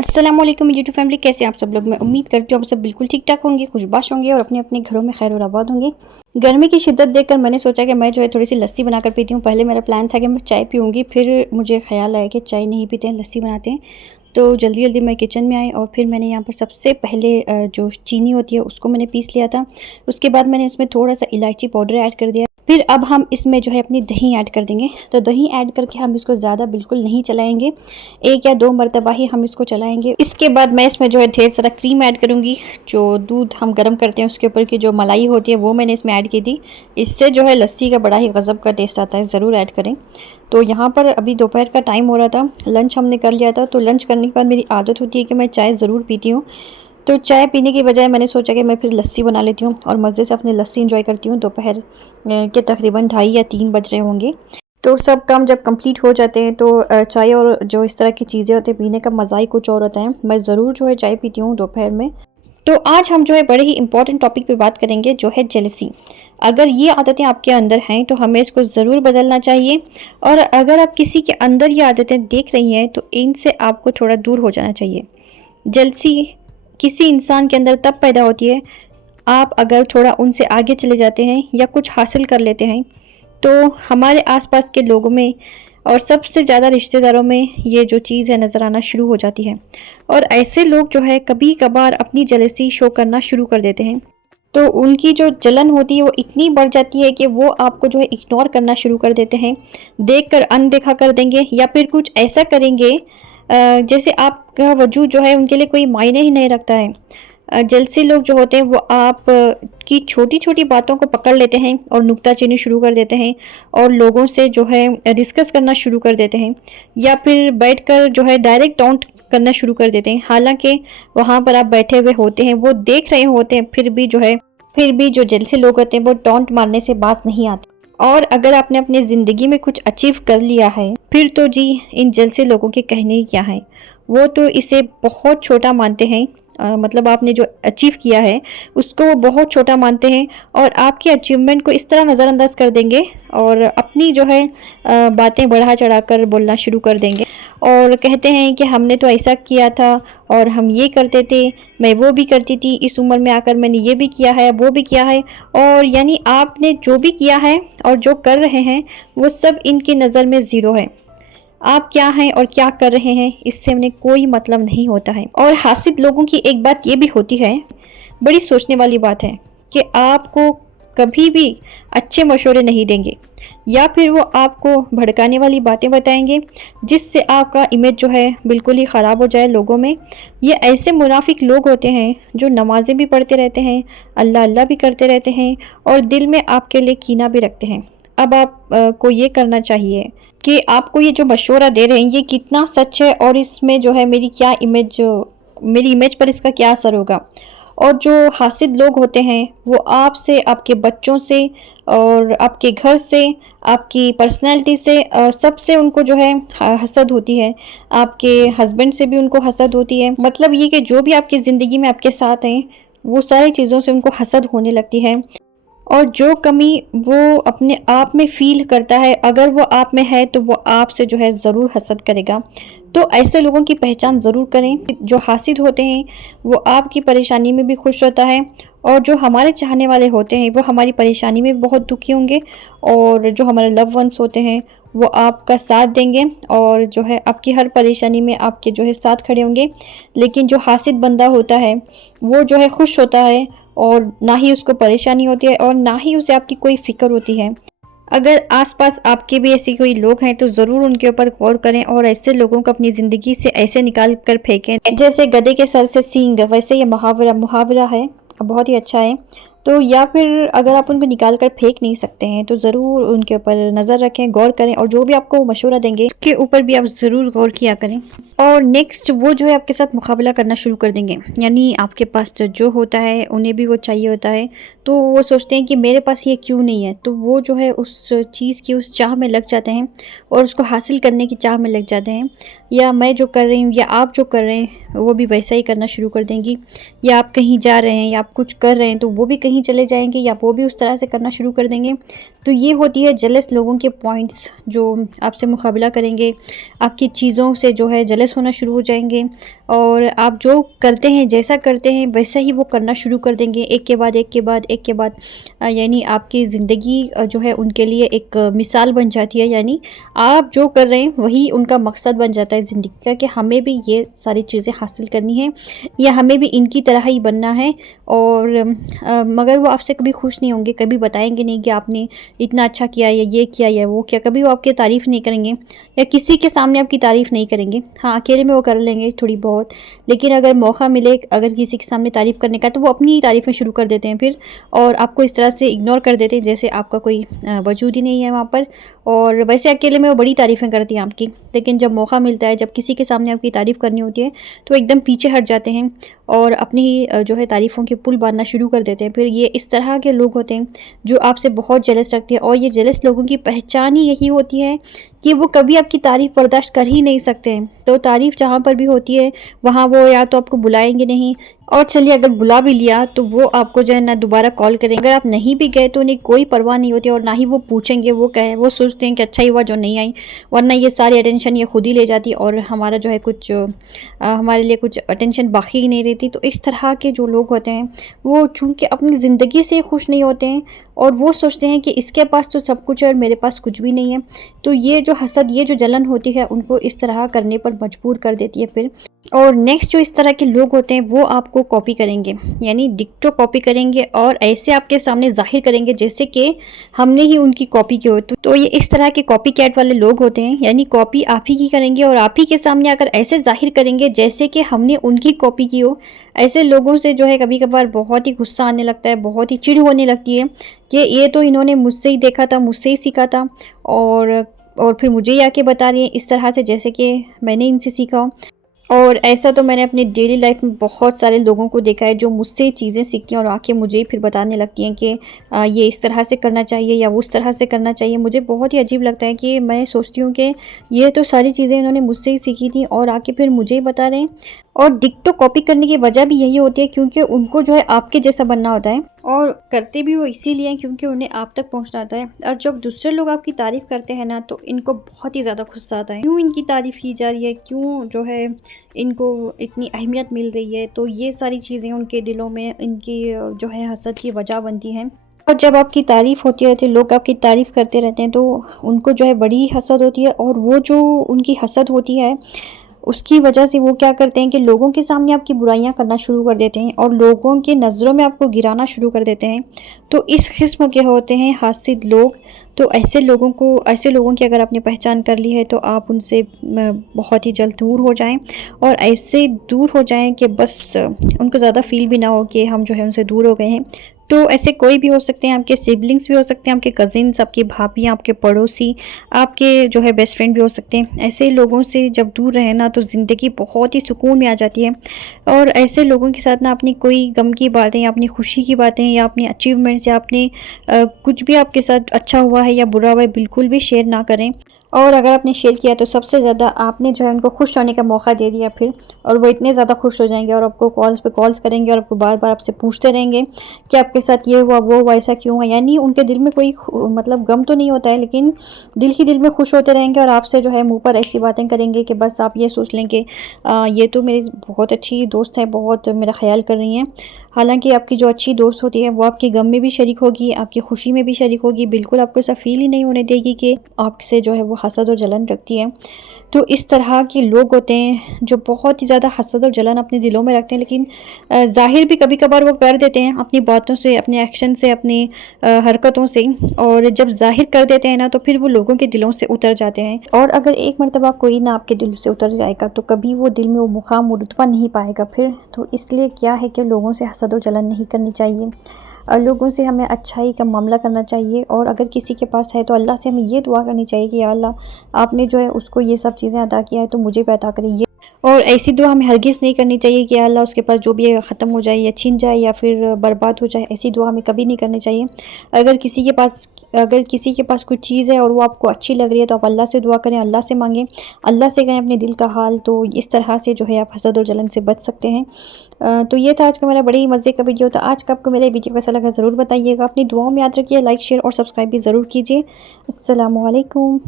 अस्सलाम वालेकुम YouTube family, कैसे हैं आप सब लोग। मैं उम्मीद करती हूँ आप सब बिल्कुल ठीक ठाक होंगे, खुशबाश होंगे और अपने अपने घरों में खैर और आबाद होंगे। गर्मी की शिद्दत देखकर मैंने सोचा कि मैं जो है थोड़ी सी लस्सी बनाकर पीती हूँ। पहले मेरा प्लान था कि मैं चाय पीऊँगी, फिर मुझे ख्याल आया कि चाय नहीं पीते हैं, लस्सी बनाते हैं। तो जल्दी जल्दी मैं किचन में आई और फिर मैंने यहाँ पर सबसे पहले जो चीनी होती है उसको मैंने पीस लिया था। उसके बाद मैंने इसमें थोड़ा सा इलायची पाउडर ऐड कर दिया। फिर अब हम इसमें जो है अपनी दही ऐड कर देंगे। तो दही ऐड करके हम इसको ज़्यादा बिल्कुल नहीं चलाएंगे, 1 या 2 मरतबा ही हम इसको चलाएंगे। इसके बाद मैं इसमें जो है ढेर सारा क्रीम ऐड करूँगी। जो दूध हम गर्म करते हैं उसके ऊपर की जो मलाई होती है वो मैंने इसमें ऐड की थी। इससे जो है लस्सी का बड़ा ही गज़ब का टेस्ट आता है, ज़रूर ऐड करें। तो यहाँ पर अभी दोपहर का टाइम हो रहा था, लंच हमने कर लिया था। तो लंच करने के बाद मेरी आदत होती है कि मैं चाय ज़रूर पीती हूँ। तो चाय पीने की बजाय मैंने सोचा कि मैं फिर लस्सी बना लेती हूँ और मज़े से अपनी लस्सी एंजॉय करती हूँ। दोपहर के तकरीबन 2:30 या 3 बज रहे होंगे। तो सब काम जब कंप्लीट हो जाते हैं तो चाय और जो इस तरह की चीज़ें होती हैं पीने का मज़ा ही कुछ और होता है। मैं ज़रूर जो है चाय पीती हूँ दोपहर में। तो आज हम जो है बड़े ही इंपॉर्टेंट टॉपिक पे बात करेंगे, जो है जेलसी। अगर ये आदतें आपके अंदर हैं तो हमें इसको ज़रूर बदलना चाहिए, और अगर आप किसी के अंदर ये आदतें देख रही हैं तो इनसे आपको थोड़ा दूर हो जाना चाहिए। जेलसी किसी इंसान के अंदर तब पैदा होती है आप अगर थोड़ा उनसे आगे चले जाते हैं या कुछ हासिल कर लेते हैं, तो हमारे आसपास के लोगों में और सबसे ज़्यादा रिश्तेदारों में ये जो चीज़ है नज़र आना शुरू हो जाती है। और ऐसे लोग जो है कभी कभार अपनी जेलसी शो करना शुरू कर देते हैं। तो उनकी जो जलन होती है वो इतनी बढ़ जाती है कि वो आपको जो है इग्नोर करना शुरू कर देते हैं, देखकर अनदेखा कर देंगे या फिर कुछ ऐसा करेंगे जैसे आपका वजूद जो है उनके लिए कोई मायने ही नहीं रखता है। जेलसी लोग जो होते हैं वो आप की छोटी छोटी बातों को पकड़ लेते हैं और नुक्ताचीनी शुरू कर देते हैं और लोगों से जो है डिस्कस करना शुरू कर देते हैं, या फिर बैठकर जो है डायरेक्ट टॉन्ट करना शुरू कर देते हैं। हालांकि वहाँ पर आप बैठे हुए होते हैं, वो देख रहे होते हैं, फिर भी जो जेलसी लोग होते हैं वो टॉन्ट मारने से बाज नहीं आते। और अगर आपने अपनी ज़िंदगी में कुछ अचीव कर लिया है फिर तो जी इन जेलसी लोगों के कहने ही क्या है। वो तो इसे बहुत छोटा मानते हैं। मतलब आपने जो अचीव किया है उसको वो बहुत छोटा मानते हैं और आपके अचीवमेंट को इस तरह नज़रअंदाज कर देंगे और अपनी जो है बातें बढ़ा चढ़ाकर बोलना शुरू कर देंगे और कहते हैं कि हमने तो ऐसा किया था और हम ये करते थे, मैं वो भी करती थी, इस उम्र में आकर मैंने ये भी किया है, वो भी किया है। और यानी आपने जो भी किया है और जो कर रहे हैं वो सब इनकी नज़र में ज़ीरो है। आप क्या हैं और क्या कर रहे हैं इससे उन्हें कोई मतलब नहीं होता है। और हासिद लोगों की एक बात ये भी होती है, बड़ी सोचने वाली बात है, कि आपको कभी भी अच्छे मशवरे नहीं देंगे या फिर वो आपको भड़काने वाली बातें बताएंगे जिससे आपका इमेज जो है बिल्कुल ही ख़राब हो जाए लोगों में। ये ऐसे मुनाफिक लोग होते हैं जो नमाज़ें भी पढ़ते रहते हैं, अल्लाह अल्लाह भी करते रहते हैं और दिल में आपके लिए कीना भी रखते हैं। अब आप को ये करना चाहिए कि आपको ये जो मशवरा दे रहे हैं ये कितना सच है और इसमें जो है मेरी इमेज पर इसका क्या असर होगा। और जो हासिद लोग होते हैं वो आपसे, आपके बच्चों से और आपके घर से, आपकी पर्सनैलिटी से, सबसे उनको जो है हसद होती है। आपके हस्बैंड से भी उनको हसद होती है। मतलब ये कि जो भी आपकी ज़िंदगी में आपके साथ हैं वो सारी चीज़ों से उनको हसद होने लगती है। और जो कमी वो अपने आप में फ़ील करता है अगर वो आप में है तो वो आपसे जो है ज़रूर हसद करेगा। तो ऐसे लोगों की पहचान ज़रूर करें। जो हासिद होते हैं वो आपकी परेशानी में भी खुश होता है और जो हमारे चाहने वाले होते हैं वो हमारी परेशानी में भी बहुत दुखी होंगे और जो हमारे लव वंस होते हैं वो आपका साथ देंगे और जो है आपकी हर परेशानी में आपके जो है साथ खड़े होंगे। लेकिन जो हासिद बंदा होता है वो जो है खुश होता है और ना ही उसको परेशानी होती है और ना ही उसे आपकी कोई फ़िक्र होती है। अगर आसपास आपके भी ऐसे कोई लोग हैं तो ज़रूर उनके ऊपर गौर करें और ऐसे लोगों को अपनी ज़िंदगी से ऐसे निकाल कर फेंकें जैसे गधे के सर से सींग। वैसे ये मुहावरा है, बहुत ही अच्छा है। तो या फिर अगर आप उनको निकाल कर फेंक नहीं सकते हैं तो ज़रूर उनके ऊपर नज़र रखें, गौर करें और जो भी आपको मशवरा देंगे उसके ऊपर भी आप ज़रूर गौर किया करें। और नेक्स्ट वो जो है आपके साथ मुकाबला करना शुरू कर देंगे। यानी आपके पास जो होता है उन्हें भी वो चाहिए होता है, तो वो सोचते हैं कि मेरे पास ये क्यों नहीं है। तो वो जो है उस चीज़ की उस चाह में लग जाते हैं और उसको हासिल करने की चाह में लग जाते हैं। या मैं जो कर रही हूँ या आप जो कर रहे हैं वो भी वैसा ही करना शुरू कर देंगी। या आप कहीं जा रहे हैं या आप कुछ कर रहे हैं तो वो भी कहीं चले जाएंगे या वो भी उस तरह से करना शुरू कर देंगे। तो ये होती है जेलस लोगों के पॉइंट्स, जो आपसे मुकाबला करेंगे, आपकी चीज़ों से जो है जेलस होना शुरू हो जाएंगे और आप जो करते हैं, जैसा करते हैं वैसा ही वो करना शुरू कर देंगे, एक के बाद एक के बाद एक के बाद। यानी आपकी ज़िंदगी जो है उनके लिए एक मिसाल बन जाती है, यानी आप जो कर रहे हैं वही उनका मकसद बन जाता है ज़िंदगी का, कि हमें भी ये सारी चीज़ें हासिल करनी है या हमें भी इनकी तरह ही बनना है। और मगर वो आपसे कभी खुश नहीं होंगे, कभी बताएंगे नहीं कि आपने इतना अच्छा किया या ये किया या वो किया, कभी वो आपकी तारीफ़ नहीं करेंगे या किसी के सामने आपकी तारीफ़ नहीं करेंगे। हाँ, अकेले में वो कर लेंगे थोड़ी बहुत, लेकिन अगर मौका मिले अगर किसी के सामने तारीफ़ करने का, तो वो अपनी ही तारीफ़ें शुरू कर देते हैं फिर, और आपको इस तरह से इग्नोर कर देते हैं जैसे आपका कोई वजूद ही नहीं है वहाँ पर। और वैसे अकेले में वो बड़ी तारीफ़ें करती हैं आपकी, लेकिन जब मौका मिलता है, जब किसी के सामने आपकी तारीफ़ करनी होती है, तो एकदम पीछे हट जाते हैं और अपनी ही जो है तारीफ़ों के पुल बाँधना शुरू कर देते हैं। फिर ये इस तरह के लोग होते हैं जो आपसे बहुत जेलस रखते हैं, और ये जेलस लोगों की पहचान ही यही होती है कि वो कभी आपकी तारीफ़ बर्दाश्त कर ही नहीं सकते हैं। तो तारीफ़ जहाँ पर भी होती है वहाँ वो या तो आपको बुलाएँगे नहीं, और चलिए अगर बुला भी लिया तो वो आपको जो है ना दोबारा कॉल करेंगे। अगर आप नहीं भी गए तो उन्हें कोई परवाह नहीं होती, और ना ही वो पूछेंगे, वो कहे, वो सोचते हैं कि अच्छा ही हुआ जो नहीं आई, वरना ये सारी अटेंशन ये खुद ही ले जाती और हमारा जो है कुछ हमारे लिए कुछ अटेंशन बाकी ही नहीं रहती। तो इस तरह के जो लोग होते हैं वो चूँकि अपनी ज़िंदगी से खुश नहीं होते हैं और वो सोचते हैं कि इसके पास तो सब कुछ है और मेरे पास कुछ भी नहीं है। तो ये जो हसद, ये जो जलन होती है उनको इस तरह करने पर मजबूर कर देती है फिर। और नेक्स्ट जो इस तरह के लोग होते हैं वो आपको कॉपी करेंगे, यानी डिक्टो कॉपी करेंगे और ऐसे आपके सामने ज़ाहिर करेंगे जैसे कि हमने ही उनकी कॉपी की हो। तो ये इस तरह के कॉपी कैट वाले लोग होते हैं, यानी कॉपी आप ही की करेंगे और आप ही के सामने आकर ऐसे ज़ाहिर करेंगे जैसे कि हमने उनकी कॉपी की हो। ऐसे लोगों से जो है कभी कभार बहुत ही गुस्सा आने लगता है, बहुत ही चिढ़ होने लगती है कि ये तो इन्होंने मुझसे ही देखा था, मुझसे ही सीखा था, और फिर मुझे ही आके बता रही है इस तरह से जैसे कि मैंने इनसे सीखा हो। और ऐसा तो मैंने अपनी डेली लाइफ में बहुत सारे लोगों को देखा है जो मुझसे चीज़ें सीखती हैं और आके मुझे ही फिर बताने लगती हैं कि ये इस तरह से करना चाहिए या उस तरह से करना चाहिए। मुझे बहुत ही अजीब लगता है कि मैं सोचती हूँ कि ये तो सारी चीज़ें इन्होंने मुझसे ही सीखी थी और आके फिर मुझे ही बता रहे हैं। और डिक्टो कॉपी करने की वजह भी यही होती है क्योंकि उनको जो है आपके जैसा बनना होता है, और करते भी वो इसीलिए हैं क्योंकि उन्हें आप तक पहुंचना होता है। और जब दूसरे लोग आपकी तारीफ़ करते हैं ना तो इनको बहुत ही ज़्यादा गुस्सा आता है, क्यों इनकी तारीफ़ की जा रही है, क्यों जो है इनको इतनी अहमियत मिल रही है। तो ये सारी चीज़ें उनके दिलों में इनकी जो है हसद की वजह बनती हैं। और जब आपकी तारीफ़ होती रहती है, लोग आपकी तारीफ़ करते रहते हैं, तो उनको जो है बड़ी हसद होती है, और वो जो उनकी हसद होती है उसकी वजह से वो क्या करते हैं कि लोगों के सामने आपकी बुराइयां करना शुरू कर देते हैं और लोगों के नज़रों में आपको गिराना शुरू कर देते हैं। तो इस किस्म के होते हैं हासिद लोग। तो ऐसे लोगों की अगर आपने पहचान कर ली है तो आप उनसे बहुत ही जल्द दूर हो जाएं, और ऐसे दूर हो जाएं कि बस उनको ज़्यादा फील भी ना हो कि हम जो है उनसे दूर हो गए हैं। तो ऐसे कोई भी हो सकते हैं, आपके सिबलिंग्स भी हो सकते हैं, आपके कज़िन्स, आपकी भाभियाँ, आपके पड़ोसी, आपके जो है बेस्ट फ्रेंड भी हो सकते हैं। ऐसे लोगों से जब दूर रहें ना तो ज़िंदगी बहुत ही सुकून में आ जाती है। और ऐसे लोगों के साथ ना अपनी कोई गम की बातें या अपनी खुशी की बातें या अपनी अचीवमेंट्स या अपने कुछ भी आपके साथ अच्छा हुआ है या बुरा हुआ है बिल्कुल भी शेयर ना करें। और अगर आपने शेयर किया तो सबसे ज़्यादा आपने जो है उनको खुश होने का मौका दे दिया फिर, और वो इतने ज़्यादा खुश हो जाएंगे और आपको कॉल्स पे कॉल्स करेंगे और आपको बार बार आपसे पूछते रहेंगे कि आपके साथ ये हुआ वो हुआ, ऐसा क्यों हुआ। यानी उनके दिल में कोई मतलब गम तो नहीं होता है, लेकिन दिल ही दिल में खुश होते रहेंगे और आपसे जो है मुंह पर ऐसी बातें करेंगे कि बस आप ये सोच लें कि ये तो मेरी बहुत अच्छी दोस्त है, बहुत मेरा ख्याल कर रही हैं। हालांकि आपकी जो अच्छी दोस्त होती है वो आपके गम में भी शरीक होगी, आपकी खुशी में भी शरीक होगी, बिल्कुल आपको ऐसा फील ही नहीं होने देगी कि आपसे जो है वो हसद और जलन रखती है। तो इस तरह के लोग होते हैं जो बहुत ही ज़्यादा हसद और जलन अपने दिलों में रखते हैं, लेकिन ज़ाहिर भी कभी कभार वो कर देते हैं अपनी बातों से, अपने एक्शन से, अपनी हरकतों से। और जब ज़ाहिर कर देते हैं ना तो फिर वो लोगों के दिलों से उतर जाते हैं। और अगर एक मरतबा कोई ना आपके दिल से उतर जाएगा तो कभी वो दिल में वो मुकाम रुतबा नहीं पाएगा फिर। तो इसलिए क्या है कि लोगों से हसद और जलन नहीं करनी चाहिए, लोगों से हमें अच्छाई का मामला करना चाहिए। और अगर किसी के पास है तो अल्लाह से हमें ये दुआ करनी चाहिए कि या अल्लाह आपने जो है उसको ये सब चीज़ें अता किया है तो मुझे भी अता करिए। और ऐसी दुआ हमें हरगिज़ नहीं करनी चाहिए कि अल्लाह उसके पास जो भी है ख़त्म हो जाए या छिन जाए या फिर बर्बाद हो जाए, ऐसी दुआ हमें कभी नहीं करनी चाहिए। अगर किसी के पास कोई चीज़ है और वो आपको अच्छी लग रही है तो आप अल्लाह से दुआ करें, अल्लाह से मांगें, अल्लाह से कहें अपने दिल का हाल, तो इस तरह से जो है आप हसद और जलन से बच सकते हैं। तो ये था आज का मेरा बड़े ही मज़े का वीडियो। तो आज का आपको मेरा वीडियो कैसा लगा ज़रूर बताइएगा। अपनी दुआओं में याद रखिए, लाइक शेयर और सब्सक्राइब भी ज़रूर कीजिए। अस्सलामु अलैकुम।